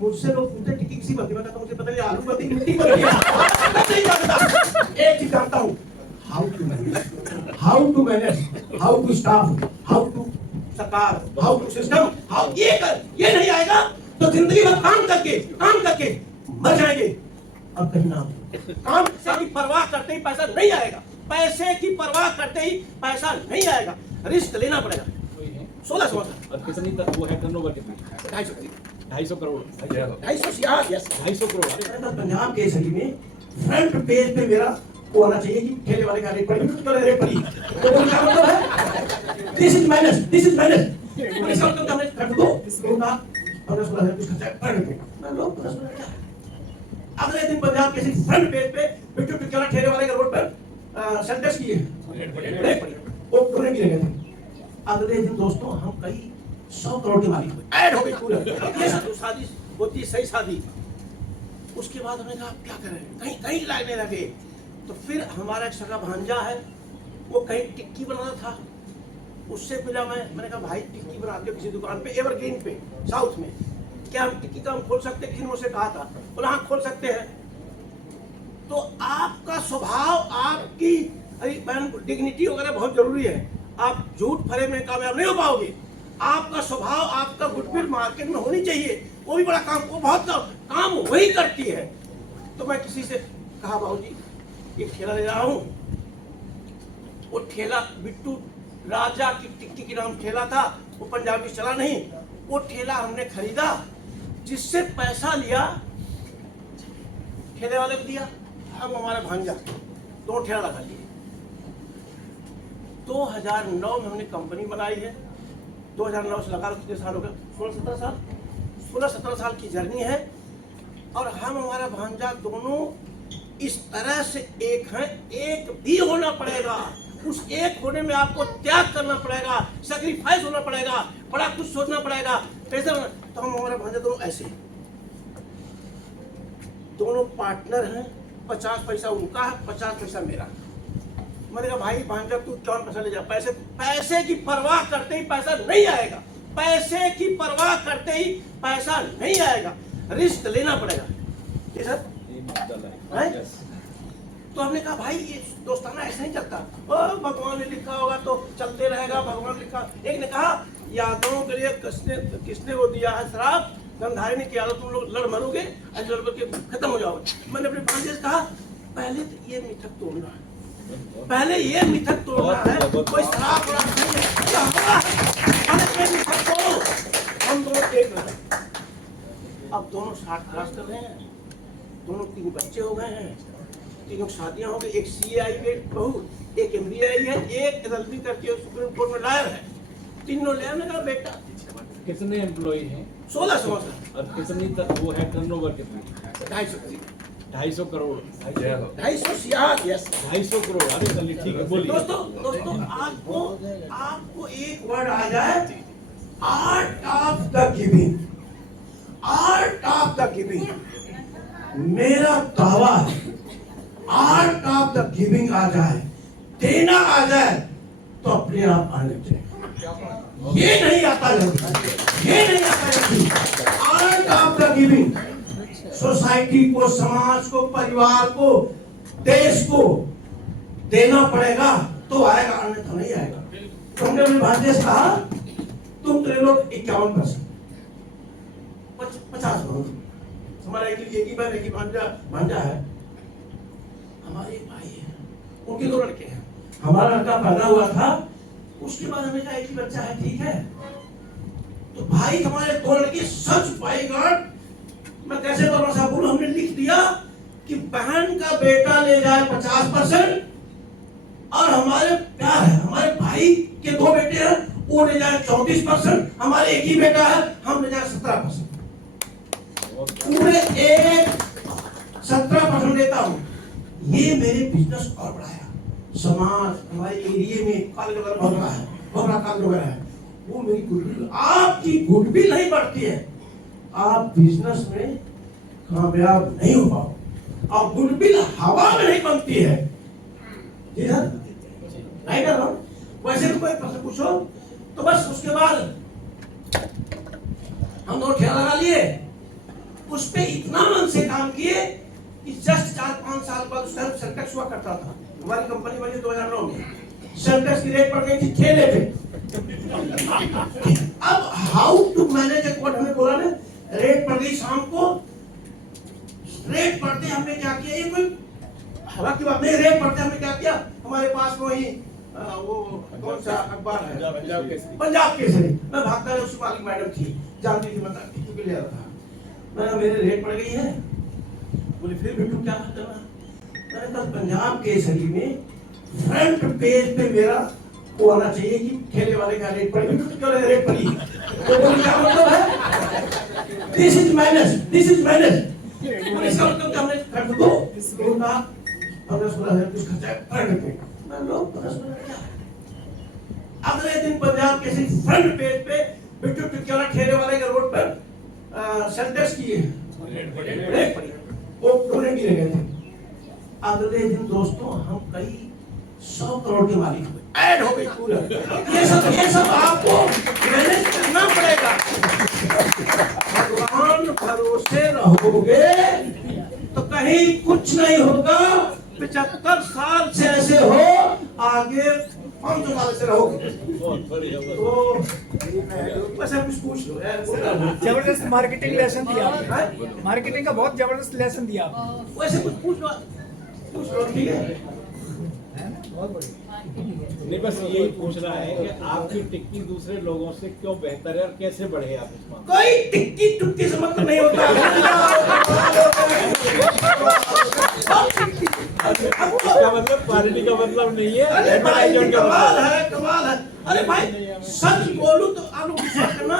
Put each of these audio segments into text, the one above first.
मुझसे लोग पूछते टिक्की किसी बनती, मैं कहता हूँ मुझे पता नहीं आलू बनती मिट्टी बनती है। नहीं जानता। एक चीज जानता हूँ, how to manage, how to staff, how to सरकार, हाउ टू सिस्टम, हाउ ये नहीं आएगा तो जिंदगी भर काम करके मर जाएंगे। अब कहीं ना काम की परवाह करते ही पैसा नहीं आएगा, पैसे की परवाह करते ही पैसा नहीं आएगा, रिस्क लेना पड़ेगा। 1600 और कितनी तक वो है टर्नओवर कितना? 250 करोड़ 250 करोड़। पंजाब के सही में फ्रंट पेज पे मेरा वो आना चाहिए कि ठेले वाले का रेट पड़ी तो रेट पड़ी, तो क्या मतलब है? दिस इज मैनेज इसका मतलब हमने कर दो उसका 15-16 कुछ खर्चा कर दो, मैं लोग 15-16 क्या। अगले दिन पंजाब के फ्रंट पेज पे बिट्टू टिक्का ठेले वाले के रोड पर सेंटेंस किए रेट पड़ी, वो पूरे गिरे गए थे। अगले दिन दोस्तों हम कई 100 करोड़ के मालिक हुए, ऐड हो गई पूरा। ये सब शादी होती सही शादी। उसके बाद हमने कहा क्या करें, कहीं लागने लगे। तो फिर हमारा एक सगा भांजा है, वो कहीं टिक्की बनाना था, उससे मिला मैंने कहा भाई टिक्की बनाते हो किसी दुकान पे एवरग्रीन पे साउथ में, क्या हम टिक्की का हम खोल सकते हैं? किसी ने मुझसे कहा था, बोला हाँ खोल सकते हैं। तो आपका स्वभाव, आपकी डिग्निटी वगैरह बहुत जरूरी है। आप झूठ फरे में कामयाब नहीं हो पाओगे। आपका स्वभाव, आपका गुडविल मार्केट में होनी चाहिए, वो भी बड़ा काम, वो बहुत काम वही करती है। तो मैं किसी से कहा बाबूजी एक ठेला ले रहा हूँ, वो ठेला बिट्टू राजा की टिक्की के नाम ठेला था, वो पंजाबी चला नहीं। वो ठेला हमने खरीदा, जिससे पैसा लिया ठेले वाले को दिया, हम हमारा भांजा दो ठेला लगा लिए। 2009 में हमने कंपनी बनाई है, 2009 से लगा कितने साल हो गए, 16-17 साल की जर्नी है। और हम हमारा भांजा दोनों इस तरह से एक हैं, एक भी होना पड़ेगा। उस एक होने में आपको त्याग करना पड़ेगा, सैक्रिफाइस होना पड़ेगा, बड़ा कुछ सोचना पड़ेगा, कैसे होना। तो हम हमारा भांजा दोनों ऐसे दोनों पार्टनर हैं, 50 पैसा उनका है, 50 पैसा मेरा। मैंने कहा भाई भांजा तू कौन पैसा ले जा, पैसे की परवाह करते ही पैसा नहीं आएगा, पैसे की परवाह करते ही पैसा नहीं आएगा, रिस्क लेना पड़ेगा। ये सर तो हमने कहा भाई ये दोस्ताना ऐसे नहीं चलता, भगवान ने लिखा होगा तो चलते रहेगा, भगवान लिखा। एक ने कहा यादवों के लिए किसने वो दिया है शराब, गंधारी ने किया, तुम लोग लड़ मरोगे, ऐसे लड़ के खत्म हो जाओगे। मैंने अपने भांजे से कहा पहले तो ये मिथक तोड़ना है, पहले ये मिथक तोड़ना है, कोई शराब नहीं है, हम दोनों एक रहे। अब दोनों 60 क्रॉस कर रहे हैं, दोनों 3 बच्चे हो गए हैं, तीनों शादियां हो गई, एक CA आई है बहू, एक MBA आई है, एक LLB करके सुप्रीम कोर्ट में लॉयर है, तीनों लॉयर ने कहा बेटा। कितने एम्प्लॉई हैं? 1600। और कितनी तक वो है टर्नओवर कितना? 250 करोड़ 250 करोड़। अरे चलिए ठीक है, बोलिए। दोस्तों आपको एक वर्ड आ जाए, art of the giving, art of the giving. मेरा दावा है आर्ट ऑफ द गिविंग आ जाए, देना आ जाए तो अपने आप आने चाहिए। ये नहीं आता जल्दी, ये नहीं आता जल्दी। Art of the giving society को, समाज को, परिवार को, देश को देना पड़ेगा तो आएगा, अन्यथा नहीं आएगा। तुमने अपने भांजे से कहा तुम तेरे लोग 51%, 50%। हमारा एक ही भांजा है, हमारे एक भाई है, उनके 2 लड़के हैं। हमारा लड़का पैदा हुआ था, उसके बाद हमें कहा एक ही बच्चा है, ठीक है। तो भाई हमारे 2 लड़के सच बाईगार्ड, मैं कैसे भरोसा बोलूं, हमने लिख दिया कि बहन का बेटा ले जाए 50% और हमारे प्यार है, हमारे भाई के 2 बेटे हैं, वो ले जाए 34%, हमारे एक ही बेटा है, हम ले जाए 17%। पूरे एक 17% देता हूं। ये मेरे बिजनेस और बढ़ाया, समाज हमारे एरिया में काल वगैरह बहुत बड़ा है, बहुत बड़ा काल वगैरह है, वो मेरी गुडविल, आपकी गुडविल नहीं बढ़ती है, आप बिजनेस में कामयाब नहीं हो पाओ। और गुडविल हवा में नहीं बनती है। जी सर, नहीं कर रहा हूं। वैसे तो कोई प्रश्न पूछो तो बस उसके बाद हम 2 ठेला लगा लिए, उस पे इतना मन से काम किए कि जस्ट 4-5 साल बाद उस टाइम सेंटेक्स हुआ करता था। हमारी कंपनी बनी 2009 में, सेंटेक्स की रेट पड़ गई थी 6 पे। अब हाउ टू मैनेज अकाउंट हमें बोला ना, रेट पड़ गई शाम को, रेट पड़ते हमने क्या किया, ये कोई हवा की बात नहीं, रेट पड़ते हमने क्या किया, हमारे पास वो ही वो कौन सा अखबार है, पंजाब केसरी, मैं भागता है, उसकी मालिक मैडम थी, जानती थी, मैं टिकट के लिए आया था, मैंने मेरे रेट पड़ गई है, बोले फिर बिट्टू क्या करना, मैंने कहा पंजाब केसरी में फ्रंट पेज पे मेरा वो आना चाहिए कि ठेले वाले का रेट पड़ी, क्यों रेट पड़ी, तो बोले क्या मतलब है, this is minus, this is minus, इसका मतलब क्या, हमने कर दो, उनका 15-16 हज़ार कुछ खर्चा है फ्रंट पे, मैं लोग 15-16 क्या है। अगले दिन पंजाब के सिर्फ फ्रंट पेज पे बिट्टू टिक्की ठेले वाले के रोड पर सेंटेक्स किए रेट पड़ी, वो टोने गिरे गए थे। अगले दिन दोस्तों हम कई 100 करोड़ के मालिक हुए, ऐड हो गई पूरा। ये सब आपको मैनेज करना पड़ेगा। भगवान भरोसे रहोगे तो कहीं कुछ नहीं होगा। 75 साल से ऐसे हो, आगे 500 साल से रहोगे। तो वैसे कुछ पूछ लो यार। जबरदस्त मार्केटिंग लेसन दिया आपने, मार्केटिंग का बहुत जबरदस्त लेसन दिया आपने। वैसे कुछ पूछ लो, ठीक है। बहुत बढ़िया। नहीं, बस यही पूछना है कि आपकी टिक्की दूसरे लोगों से क्यों बेहतर है और कैसे बढ़े आप इस मामले में? कोई टिक्की टुक्की से मतलब नहीं होता। इसका मतलब क्वालिटी का मतलब नहीं है, अरे भाई एडवर्टाइजमेंट का कमाल मतलब है। है, कमाल है। अरे भाई सच बोलूं तो आप लोग विश्वास करना,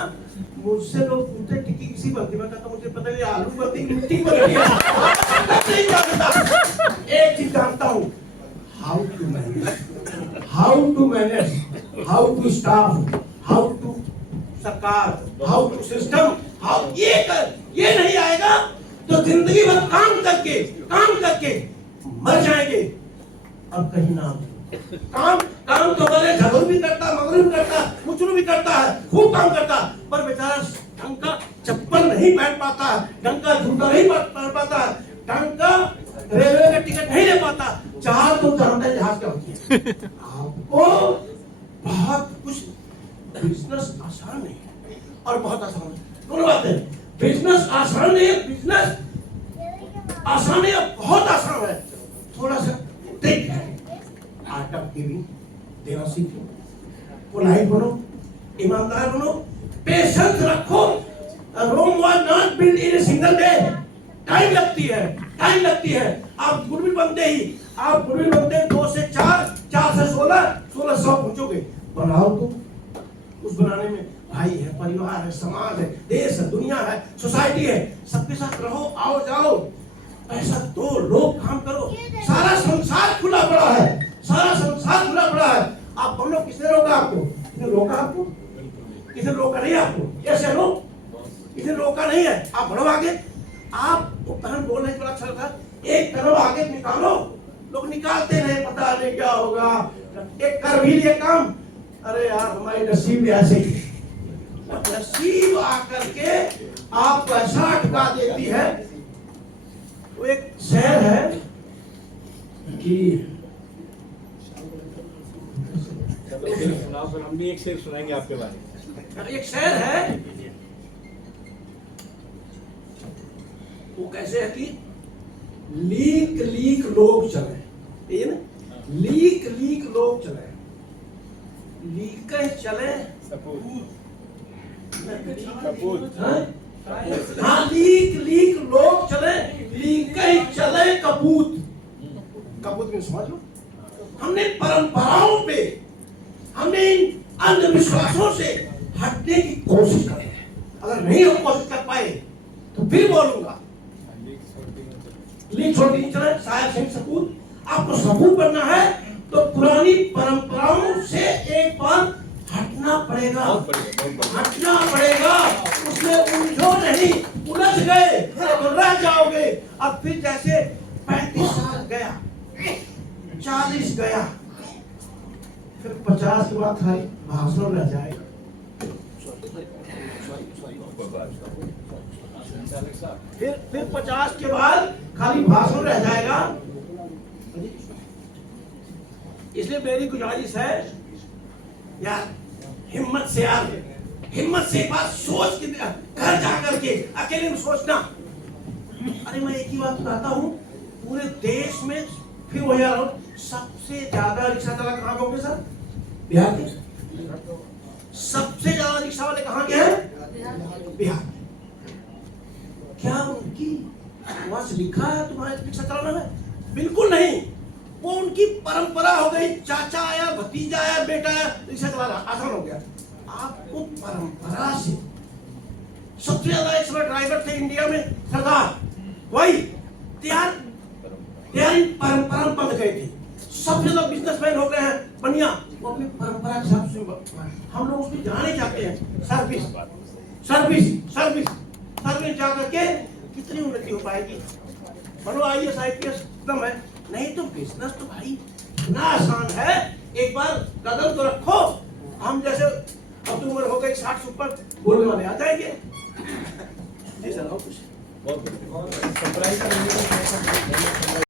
मुझसे लोग पूछते टिक्की किसी बनती, मैं कहता मुझे पता नहीं आलू बनती मिट्टी बनती है। नहीं जानता। एक चीज जानता हूँ, how to manage, how to manage, how to staff, how to सरकार, हाउ टू सिस्टम, हाउ ये नहीं आएगा तो जिंदगी भर काम करके मर जाएंगे। अब कहीं ना काम तो हमारे झगड़ू भी करता, मगरू भी करता, मुचरू भी करता है, खूब काम करता, पर बेचारा ढंग का चप्पल नहीं पहन पाता, ढंग का जूता नहीं पहन पाता, ढंग का रेलवे का टिकट नहीं ले पाता। चार तो जानता है जहाज क्या होती है। आपको बहुत कुछ, बिजनेस आसान नहीं है और बहुत आसान है, दोनों बातें। बिजनेस आसान नहीं है, बिजनेस आसान है, बहुत आसान है, थोड़ा सा ट्रिक है। आर्ट ऑफ गिविंग देना सीखो, पोलाइट बनो, ईमानदार बनो, पेशेंस रखो। Rome was not built in a single day, time लगती है। आप गुरबिल बनते ही, आप गुरबिल बनते 2 से 4, 4 से 16, 1600 पहुंचोगे। बनाओ तो उस बनाने में भाई है, परिवार है, समाज है, देश है, दुनिया है, सोसाइटी है, सबके साथ रहो, आओ जाओ, पैसा दो, लोग काम करो। सारा संसार खुला पड़ा है, आप बोलो किसने रोका आपको? किसने रोका नहीं आपको? यस या नो? किसने रोका नहीं है? आप बढ़ो आगे। आप बहन बोल रहे बड़ा अच्छा लगा, एक कदम आगे निकालो। लोग निकालते नहीं, पता नहीं क्या होगा, एक कर भी लिए काम। अरे यार हमारी नसीब ऐसे ही, नसीब आकर के आपको ऐसा अटका देती है। वो एक शेर है कि सुनाओ, फिर हम भी एक शेर सुनाएंगे आपके बारे में। एक शेर है, वो कैसे है कि लीक लोग चले, ये ना, लीक लोग चले, लीक चले कपूत। हाँ, लीक लोग चले, लीक चले कपूत में समझ लो। हमने परंपराओं पे, हमने इन अंधविश्वासों से हटने की कोशिश करें। अगर नहीं हम कोशिश कर पाए तो फिर बोलूंगा, लीक छोटी नहीं चले, शायद सिंह सबूत। आपको सबूत बनना है तो पुरानी परंपराओं से एक बार हटना पड़ेगा, उसमें उलझो नहीं, उलझ गए तो रह जाओगे। अब फिर जैसे 35 साल गया, 40 गया, फिर 50 के बाद खाली भाषण रह जाएगा। चालक साहब, फिर 50 के बाद खाली भाषण रह जाएगा। इसलिए मेरी गुजारिश है यार, हिम्मत से एक बार सोच के घर जाकर के अकेले में सोचना। अरे मैं एक ही बात बताता हूँ, पूरे देश में फिर वही आ रहा हूँ, सबसे ज्यादा रिक्शा चालक कहाँ होंगे सर? बिहार के। सबसे ज्यादा रिक्शा वाले कहाँ के हैं? बिहार। क्या उनकी वहां से लिखा है तुम्हारे रिक्शा चलाना में? बिल्कुल नहीं। वो उनकी परंपरा हो गई, चाचा आया, भतीजा आया, बेटा आया, रिक्शा चलाना आसान हो गया। आपको परंपरा से सबसे ज्यादा एक समय ड्राइवर थे इंडिया में सरदार, वही तैयार इन परंपरा बन गए थे। सबसे ज्यादा बिजनेसमैन हो गए हैं बढ़िया, वो अपनी परंपरा के हिसाब से। हम लोग उसमें जाने चाहते हैं, सर्विस जा करके कितनी उन्नति हो पाएगी। बनो IAS IPS एकदम है, नहीं तो बिजनेस तो भाई इतना आसान है। एक बार कदम तो रखो, हम जैसे अब तो उम्र हो गई 60 से ऊपर, बोलने वाले आ जाएंगे। जी सर, और कुछ बहुत सरप्राइज